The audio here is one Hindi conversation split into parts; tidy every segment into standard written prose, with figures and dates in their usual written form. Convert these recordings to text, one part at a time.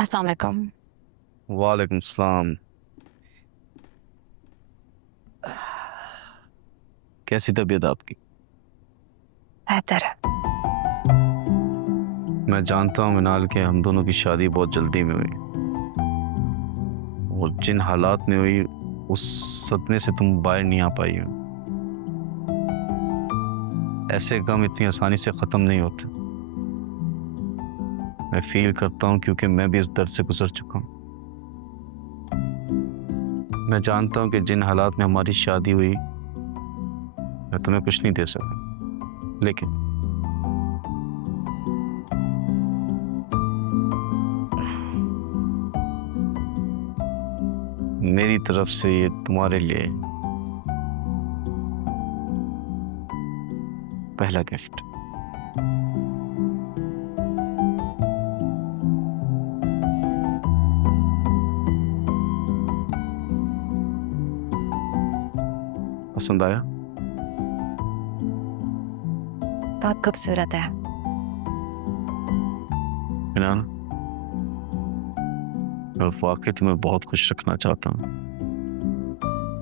अस्सलाम वालेकुम। वालेकुम सलाम। कैसी तबीयत आपकी? बेहतर है। मैं जानता हूँ मिनाल के हम दोनों की शादी बहुत जल्दी में हुई। वो जिन हालात में हुई उस सदमे से तुम बाहर नहीं आ पाई हो। ऐसे गम इतनी आसानी से खत्म नहीं होते। मैं फील करता हूँ क्योंकि मैं भी इस दर्द से गुजर चुका हूँ। मैं जानता हूँ कि जिन हालात में हमारी शादी हुई मैं तुम्हें कुछ नहीं दे सका, लेकिन मेरी तरफ से ये तुम्हारे लिए पहला गिफ्ट। पसंद आया? बहुत खूबसूरत है। मिनाल, मैं वाकई तुम्हें बहुत खुश रखना चाहता हूँ।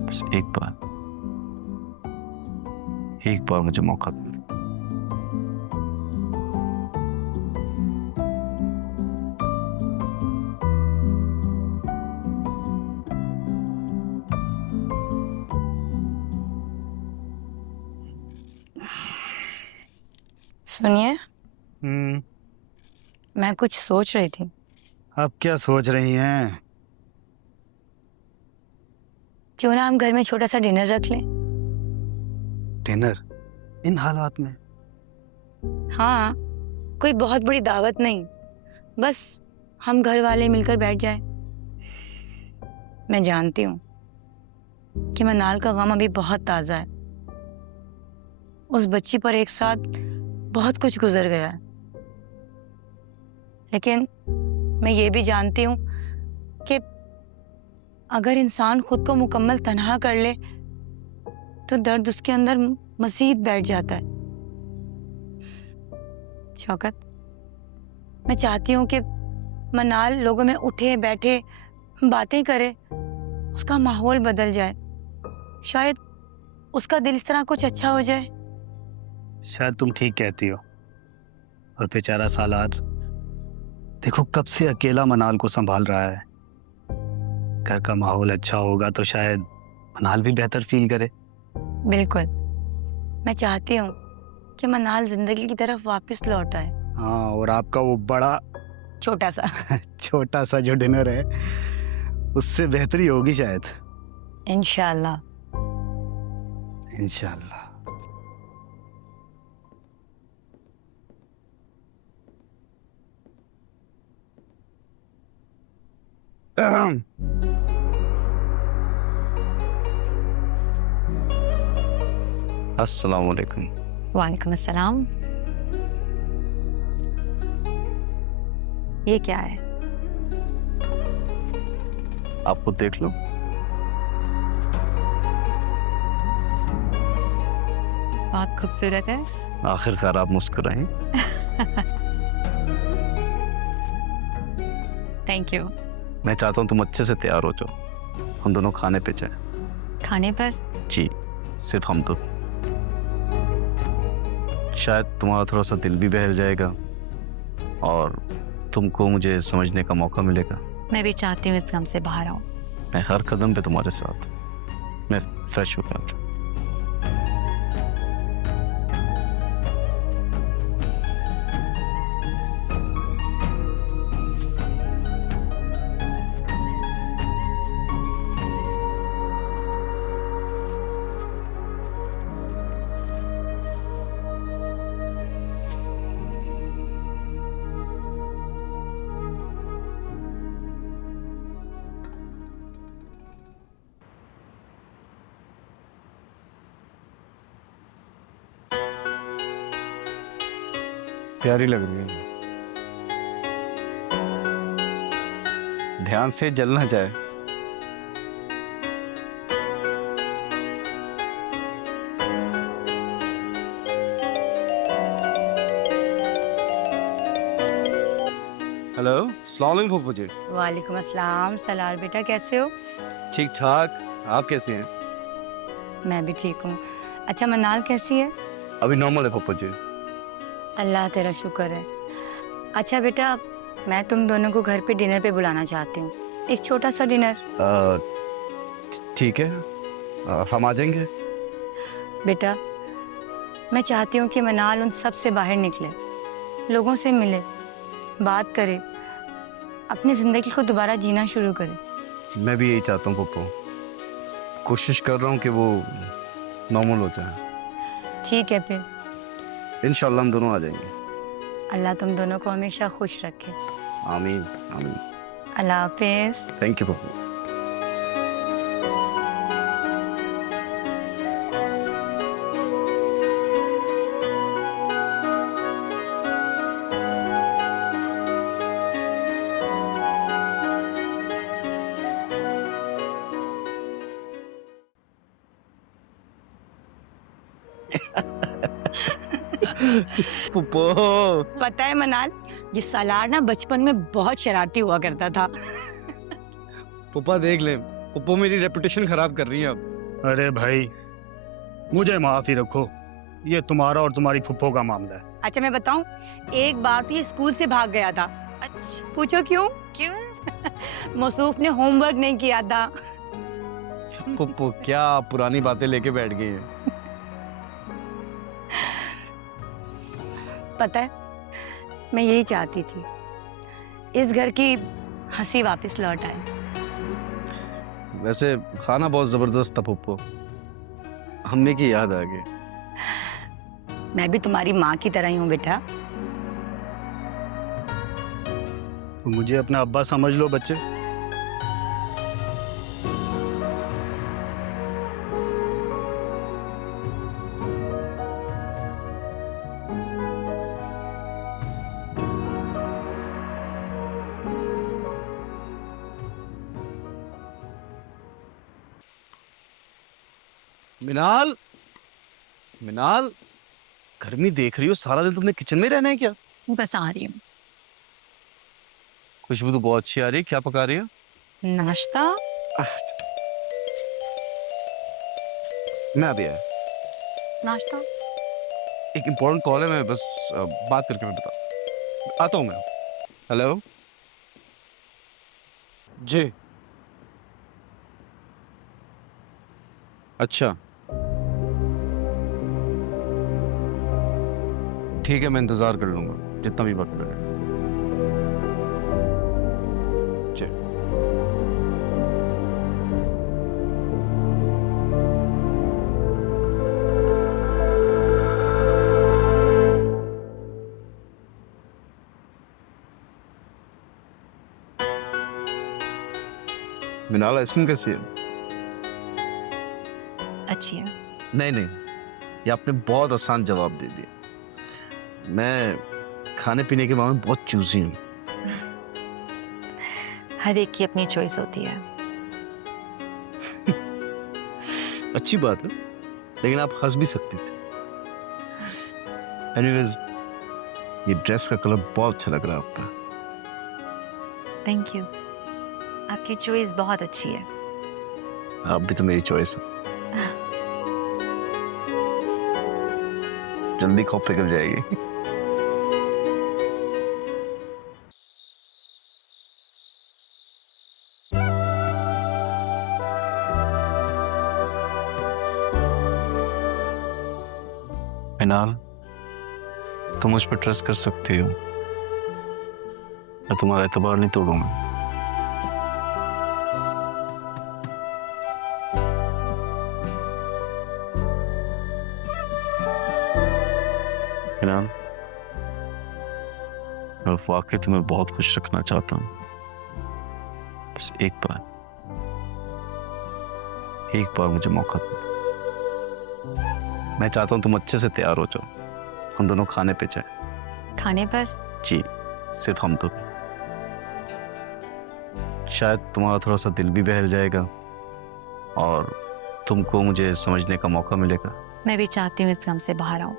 बस एक बार मुझे मौका दो। सुनिए, हम्म। मैं कुछ सोच रही थी। अब क्या सोच रही हैं? क्यों ना हम घर में छोटा सा डिनर रख लें। डिनर? इन हालात में? हाँ, कोई बहुत बड़ी दावत नहीं, बस हम घर वाले मिलकर बैठ जाएं। मैं जानती हूँ कि मनाल का गम अभी बहुत ताज़ा है। उस बच्ची पर एक साथ बहुत कुछ गुजर गया है, लेकिन मैं ये भी जानती हूँ कि अगर इंसान खुद को मुकम्मल तन्हा कर ले तो दर्द उसके अंदर मज़ीद बैठ जाता है। शौकत, मैं चाहती हूँ कि मनाल लोगों में उठे बैठे बातें करे, उसका माहौल बदल जाए। शायद उसका दिल इस तरह कुछ अच्छा हो जाए। शायद तुम ठीक कहती हो। और बेचारा सालार देखो कब से अकेला मनाल को संभाल रहा है। घर का माहौल अच्छा होगा तो शायद मनाल भी बेहतर फील करे। बिल्कुल, मैं चाहती हूँ कि मनाल जिंदगी की तरफ वापस लौट आए। हाँ, और आपका वो बड़ा छोटा सा। छोटा सा जो डिनर है उससे बेहतरी होगी शायद। इंशाल्लाह। इंशाल्लाह। अस्सलाम वालेकुम। वालेकुम अस्सलाम। ये क्या है? आप खुद देख लो। बहुत खूबसूरत है। आखिरकार आप मुस्कुराएं। Thank you. मैं चाहता हूँ तुम अच्छे से तैयार हो जाओ, हम दोनों खाने पे जाएं। खाने पर? जी, सिर्फ हम दो। शायद तुम्हारा थोड़ा सा दिल भी बहल जाएगा और तुमको मुझे समझने का मौका मिलेगा। मैं भी चाहती हूँ इस गम से बाहर आऊँ। मैं हर कदम पे तुम्हारे साथ। मैं फ्रेश हो गया था। प्यारी लग रही है। ध्यान से जल ना जाए। हेलो, अस्सलाम वालेकुम फूफू जी। वालेकुम अस्सलाम। सलार बेटा, कैसे हो? ठीक ठाक, आप कैसे हैं? मैं भी ठीक हूँ। अच्छा, मनाल कैसी है? अभी नॉर्मल है फूफू जी। अल्लाह तेरा शुक्र है। अच्छा बेटा, मैं तुम दोनों को घर पे डिनर पे बुलाना चाहती हूँ, एक छोटा सा डिनर। ठीक है, हम आ जाएंगे। बेटा, मैं चाहती हूँ कि मनाल उन सब से बाहर निकले, लोगों से मिले, बात करे, अपनी जिंदगी को दोबारा जीना शुरू करे। मैं भी यही चाहता हूँ पप्पू, कोशिश कर रहा हूँ कि वो नॉर्मल हो जाए। ठीक है फिर, इंशाल्लाह हम दोनों आ जाएंगे। अल्लाह तुम दोनों को हमेशा खुश रखे। आमीन आमीन। अल्लाह हाफिज। Thank you Pappu. पप्पू पता है मनाल, ये सालार ना बचपन में बहुत शरारती हुआ करता था। पप्पा देख ले, पप्पू मेरी रेपुटेशन खराब कर रही है अब। अरे भाई, मुझे माफी रखो, ये तुम्हारा और तुम्हारी फुप्पो का मामला है। अच्छा मैं बताऊं, एक बार तो ये स्कूल से भाग गया था। अच्छा, पूछो क्यों? क्यों? मौसूफ ने होमवर्क नहीं किया था। पप्पू क्या पुरानी बातें लेके बैठ गई हैं। पता है, मैं यही चाहती थी, इस घर की हंसी वापस लौट आए। वैसे खाना बहुत जबरदस्त था पप्पू, अम्मी की याद आ गई। मैं भी तुम्हारी माँ की तरह ही हूँ बेटा। तो मुझे अपना अब्बा समझ लो बच्चे। मिनाल, मिनाल, गर्मी देख रही हो, सारा दिन तुमने किचन में रहना है क्या? बस आ रही हूँ। खुशबू तो बहुत अच्छी आ रही है, क्या पका रही हो? नाश्ता? मैं अभी आया, नाश्ता? एक इम्पोर्टेंट कॉल है, मैं बस बात करके मैं बता आता हूँ मैं। हेलो जी। अच्छा ठीक है, मैं इंतजार कर लूंगा जितना भी वक्त लगे। जी। मिनाल, आइसक्रीम कैसी है? अच्छी है। नहीं नहीं, ये आपने बहुत आसान जवाब दे दिया। मैं खाने पीने के मामले में बहुत चूजी हूँ। हर एक की अपनी चॉइस होती है। अच्छी बात है, लेकिन आप हंस भी सकते थे। एनीवेज, ये ड्रेस का कलर बहुत अच्छा लग रहा है आप पर। थैंक यू, आपकी चॉइस बहुत अच्छी है। आप भी तो मेरी चॉइस है। जल्दी खौफ पिघल जाएगी। मिनाल, तुम मुझ पर ट्रस्ट कर सकती हो, मैं तुम्हारा एतबार नहीं तोड़ूंगा। मिनाल, मैं वाकई तुम्हें बहुत खुश रखना चाहता हूँ। बस एक बार मुझे मौका दो। मैं चाहता हूँ तुम अच्छे से तैयार हो जाओ, हम दोनों खाने पे जाए। खाने पर? जी, सिर्फ हम दो। शायद तुम्हारा थोड़ा सा दिल भी बहल जाएगा और तुमको मुझे समझने का मौका मिलेगा। मैं भी चाहती हूँ इस गम से बाहर आऊँ।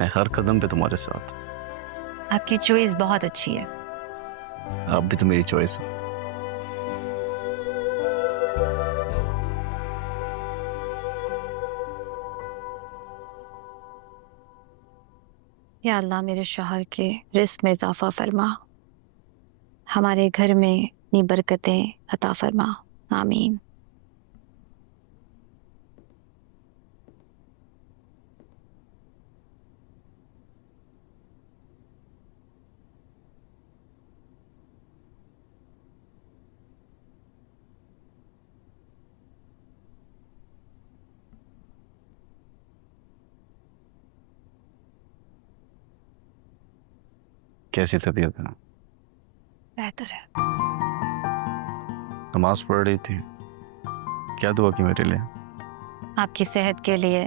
मैं हर कदम पे तुम्हारे साथ। आपकी चॉइस बहुत अच्छी है। आप भी तो मेरी चॉइस हो। या अल्लाह मेरे शौहर के रिस्क में इजाफा फरमा, हमारे घर में इतनी बरकतें अता फरमा, आमीन। कैसी तबीयत है? बेहतर है। नमाज पढ़ रही थी, क्या दुआ की मेरे लिए? आपकी सेहत के लिए,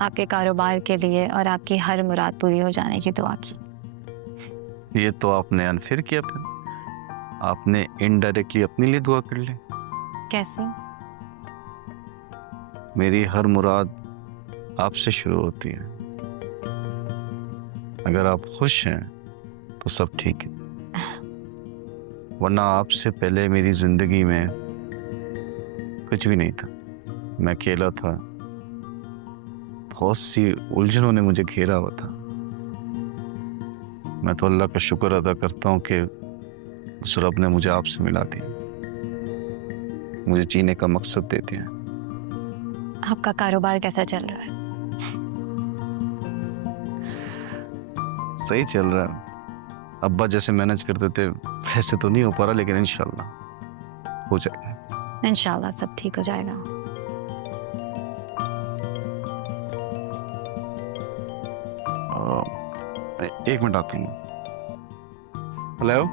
आपके कारोबार के लिए और आपकी हर मुराद पूरी हो जाने की दुआ की। ये तो आपने अनफेयर किया, फिर आपने इनडायरेक्टली अपने लिए दुआ कर ली। कैसे? मेरी हर मुराद आपसे शुरू होती है। अगर आप खुश हैं तो सब ठीक है, वरना आपसे पहले मेरी जिंदगी में कुछ भी नहीं था। मैं अकेला था, बहुत सी उलझनों ने मुझे घेरा हुआ था। मैं तो अल्लाह का शुक्र अदा करता हूँ कि उस रब ने मुझे आपसे मिला दी, मुझे जीने का मकसद दे दिया। आपका कारोबार कैसा चल रहा है? सही चल रहा है। अब्बा जैसे मैनेज करते थे वैसे तो नहीं हो पा रहा, लेकिन इंशाल्लाह हो जाएगा। इंशाल्लाह सब ठीक हो जाएगा। एक मिनट आती हूँ। हेलो,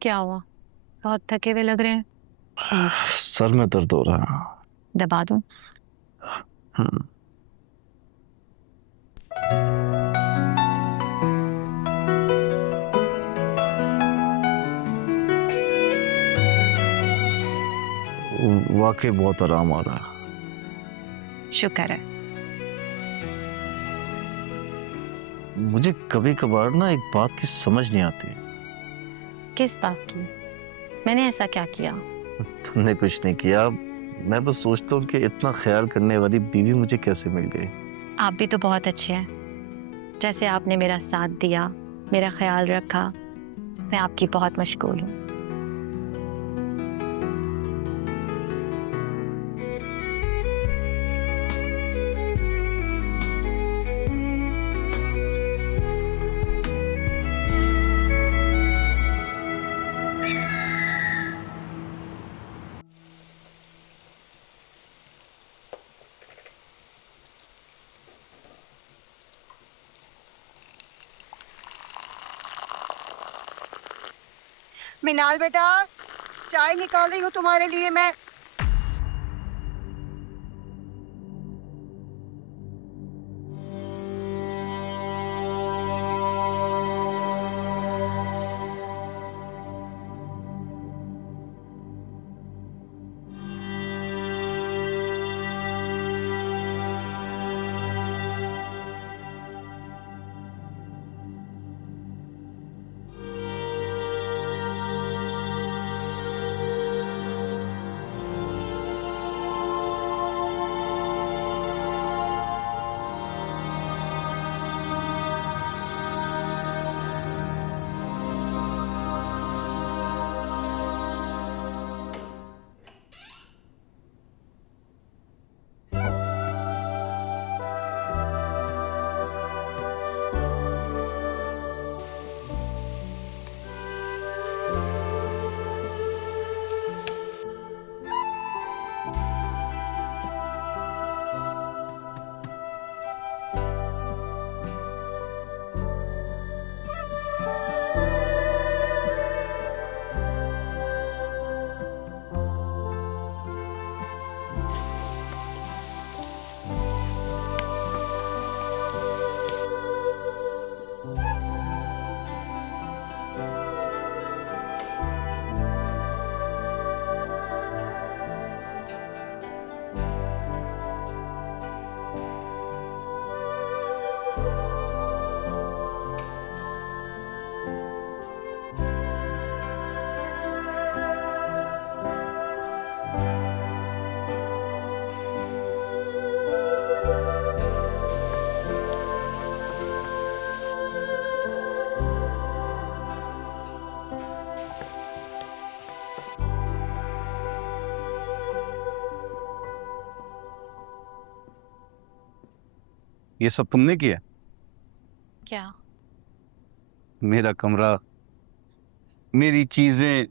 क्या हुआ? बहुत थके हुए लग रहे हैं। सर में दर्द हो रहा है। दबा दूं? हम्म। वाकई बहुत आराम आ रहा है। शुक्र है। मुझे कभी कभार ना एक बात की समझ नहीं आती। किस बात की? मैंने ऐसा क्या किया? तुमने कुछ नहीं किया, मैं बस सोचता हूँ कि इतना ख्याल करने वाली बीवी मुझे कैसे मिल गई। आप भी तो बहुत अच्छे हैं। जैसे आपने मेरा साथ दिया, मेरा ख्याल रखा, मैं आपकी बहुत मशगूल हूँ। मिनाल बेटा, चाय निकाल रही हूँ तुम्हारे लिए मैं। ये सब तुमने किया? क्या? मेरा कमरा, मेरी चीजें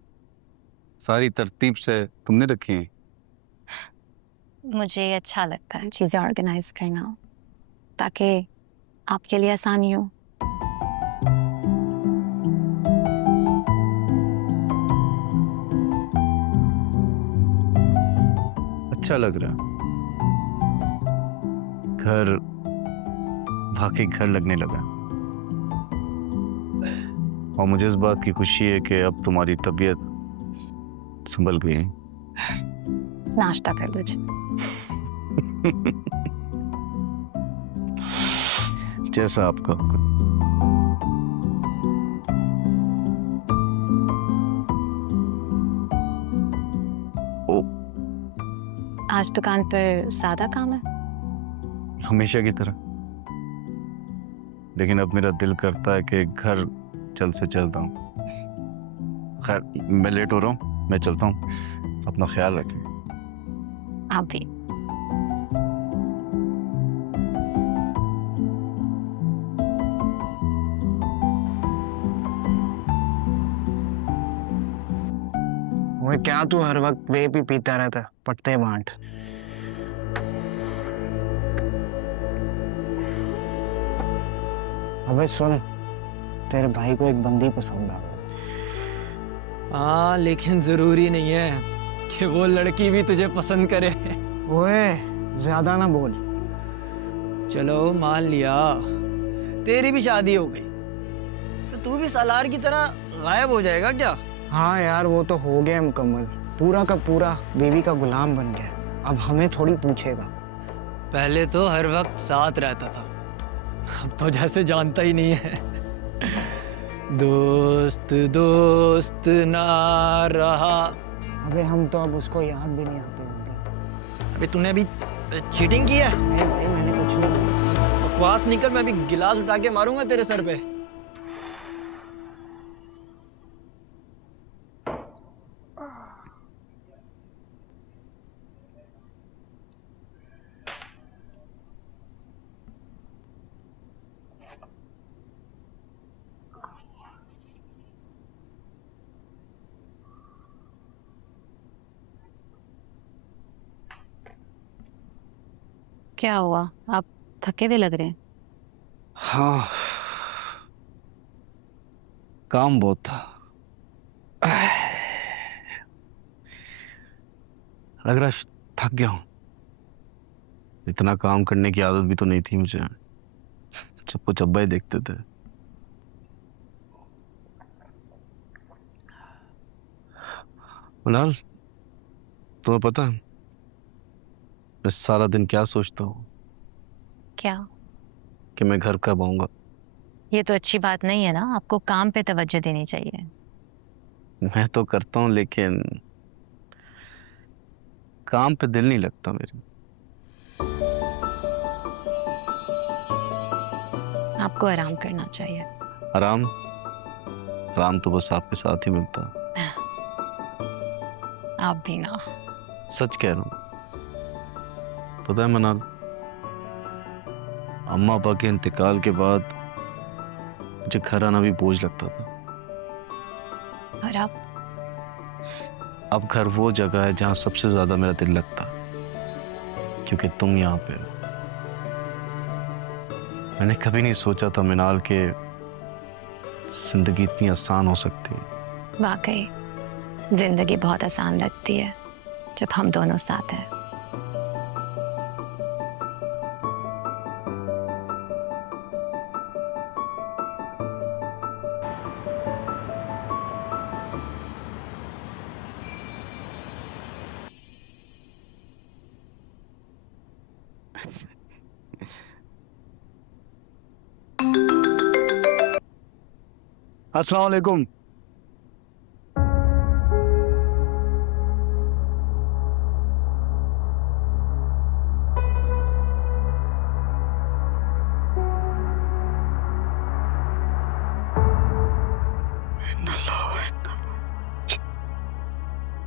सारी तरतीब से तुमने रखी हैं। मुझे अच्छा लगता है चीज़ें ऑर्गेनाइज करना, ताकि आपके लिए आसानी हो। अच्छा लग रहा, घर वाकई घर लगने लगा। और मुझे इस बात की खुशी है कि अब तुम्हारी तबीयत संभल गई है। नाश्ता कर लीजिए। जैसा आपका हुक्म। ओ, आज दुकान पर सादा काम है? हमेशा की तरह, लेकिन अब मेरा दिल करता है कि घर जल्द से जल्द आऊं। खैर, मैं लेट हो रहा हूं, मैं चलता हूं। अपना ख्याल रखें। आप भी। वो क्या तू हर वक्त वे भी पीता रहता, पट्टे बांट। अबे सुन, तेरे भाई को एक बंदी पसंद आ गई। हाँ, लेकिन जरूरी नहीं है कि वो लड़की भी तुझे पसंद करे। ओए ज्यादा ना बोल। चलो मान लिया तेरी भी शादी हो गई, तो तू भी सालार की तरह गायब हो जाएगा क्या? हाँ यार, वो तो हो गया मुकम्मल, पूरा का पूरा बीवी का गुलाम बन गया। अब हमें थोड़ी पूछेगा। पहले तो हर वक्त साथ रहता था, अब तो जैसे जानता ही नहीं है। दोस्त दोस्त ना रहा। अबे हम तो अब उसको याद भी नहीं आते होंगे। अबे तूने अभी चीटिंग की है? नहीं भाई, मैंने कुछ नहीं बोला। बकवास नहीं कर, मैं अभी गिलास उठा के मारूंगा तेरे सर पे। क्या हुआ? आप थके हुए लग रहे हैं। हाँ, काम बहुत था। लग रहा थक गया हूं। इतना काम करने की आदत भी तो नहीं थी मुझे। सब कुछ अब्बा ही देखते थे। मनाल, तुम्हें पता है मैं सारा दिन क्या सोचता हूँ? क्या? कि मैं घर कब आऊंगा। ये तो अच्छी बात नहीं है ना, आपको काम पे तवज्जो देनी चाहिए। मैं तो करता हूँ, लेकिन काम पे दिल नहीं लगता मेरे। आपको आराम करना चाहिए। आराम? आराम तो बस आपके साथ ही मिलता। आप भी ना। सच कह रहा हूँ। पता है मनाल, अम्मा पापा के इंतकाल के बाद मुझे घर आना भी बोझ लगता था। और अब घर वो जगह है जहां सबसे ज्यादा मेरा दिल लगता, क्योंकि तुम यहाँ पे हो। मैंने कभी नहीं सोचा था मिनाल के जिंदगी इतनी आसान हो सकती है। वाकई जिंदगी बहुत आसान लगती है जब हम दोनों साथ हैं। अस्सलाम वालेकुम।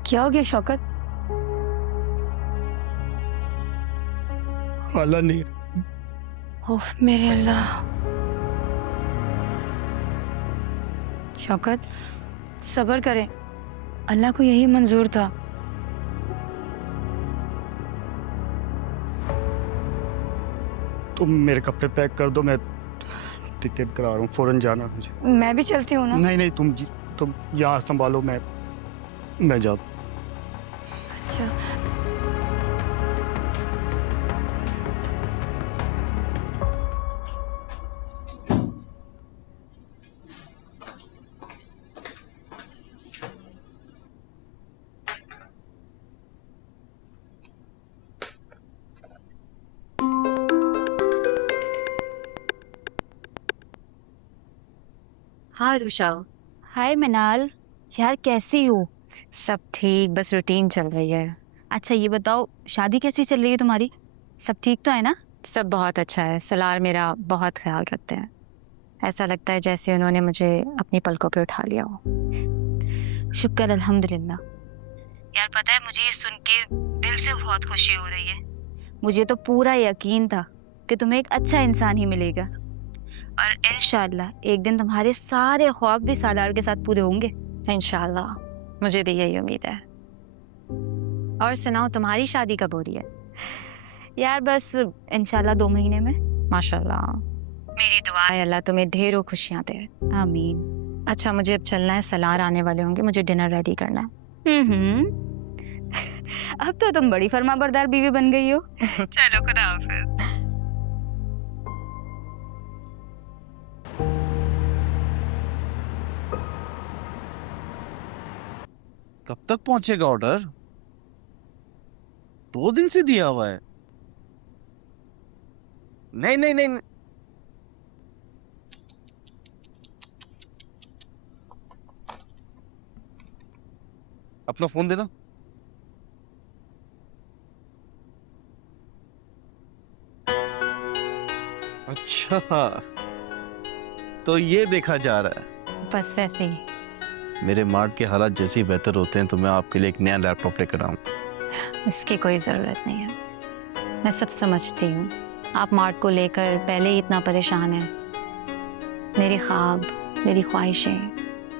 क्या हो गया शौकत? अल्लाह नहीं, उफ मेरे अल्लाह। शौकत, सब्र करें, अल्लाह को यही मंजूर था। तुम मेरे कपड़े पैक कर दो, मैं टिकट करा रहा हूँ, फौरन जाना है मुझे। मैं भी चलती हूँ ना। नहीं नहीं, तुम यहाँ संभालो, मैं जाता। अच्छा। हाँ रुषा, हाय मिनाल, यार कैसी हो? सब ठीक, बस रूटीन चल रही है। अच्छा ये बताओ, शादी कैसी चल रही है तुम्हारी? सब ठीक तो है ना? सब बहुत अच्छा है। सलार मेरा बहुत ख्याल रखते हैं। ऐसा लगता है जैसे उन्होंने मुझे अपनी पलकों पे उठा लिया हो। शुक्र अल्हम्दुलिल्लाह। यार पता है, मुझे ये सुन के दिल से बहुत खुशी हो रही है। मुझे तो पूरा यकीन था कि तुम्हें एक अच्छा इंसान ही मिलेगा, और इंशाल्लाह एक दिन तुम्हारे सारे ख्वाब भी सालार के साथ पूरे होंगे। इंशाल्लाह, मुझे भी यही उम्मीद है। और सुनाओ, तुम्हारी शादी कब हो रही है? यार बस इंशाल्लाह 2 महीने में। माशाल्लाह, मेरी दुआ है अल्लाह तुम्हें ढेरों खुशियाँ दे। आमीन। अच्छा, मुझे अब चलना है, सलार आने वाले होंगे, मुझे डिनर रेडी करना है। अब तो तुम बड़ी फरमाबरदार बीवी बन गई हो। चलो खुदा हाफिज। कब तक पहुंचेगा ऑर्डर? 2 दिन से दिया हुआ है। नहीं नहीं नहीं, नहीं। अपना फोन देना। अच्छा, तो ये देखा जा रहा है। बस वैसे ही। मेरे मार्ट के हालात जैसे ही बेहतर होते हैं तो मैं आपके लिए एक नया लैपटॉप लेकर आऊँ। इसकी कोई ज़रूरत नहीं है। मैं सब समझती हूँ, आप मार्ट को लेकर पहले ही इतना परेशान हैं। मेरे ख्वाब, मेरी ख्वाहिशें,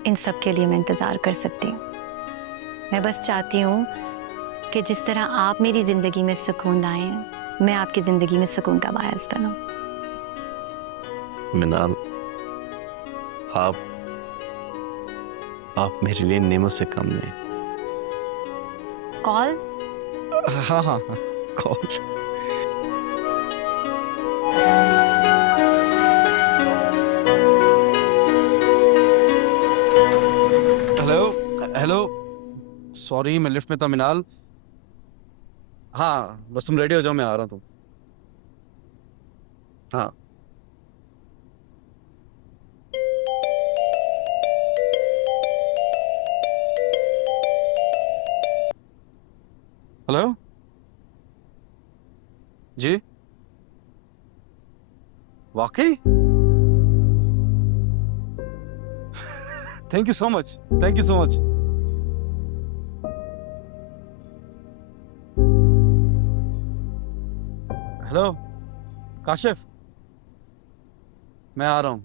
इन सब के लिए मैं इंतज़ार कर सकती हूँ। मैं बस चाहती हूँ कि जिस तरह आप मेरी ज़िंदगी में सुकून लाए हैं, मैं आपकी ज़िंदगी में सुकून का बायस बनूँ। मिनाल, आप मेरे लिए नेमत से कम नहीं। कॉल? हाँ हाँ हाँ, कॉल। हेलो हेलो, सॉरी मैं लिफ्ट में था मिनाल। हाँ बस तुम रेडी हो जाओ, मैं आ रहा हूँ। हाँ हेलो जी, वाकई? Thank you so much, thank you so much. Hello Kashif, मैं आ रहा हूँ।